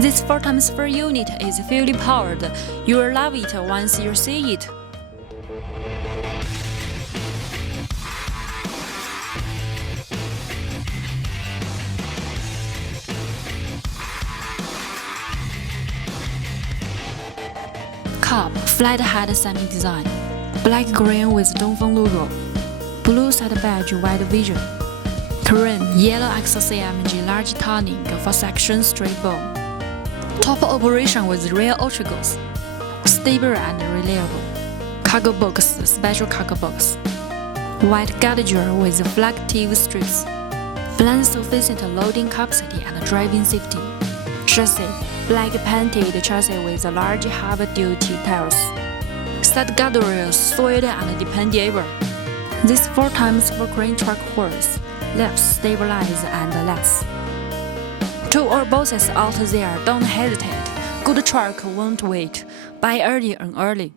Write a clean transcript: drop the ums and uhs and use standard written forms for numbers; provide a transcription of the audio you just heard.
This 4x4 unit is fully powered. You will love it once you see it. Cab, flat head semi design. Black green with Dongfeng logo. Blue side badge wide vision. Cream, yellow XCMG large tuning for section straight bone. Top operation with rear outriggers. Stable and reliable. Cargo box, special cargo box. White gauger with reflective strips. Plan sufficient loading capacity and driving safety. Chassis, black painted chassis with large heavy-duty tires. Side guardrails solid and dependable. This 4x4 crane truck holds, lifts, stabilize, and less. To all bosses out there, don't hesitate. Good truck won't wait. Buy early and early.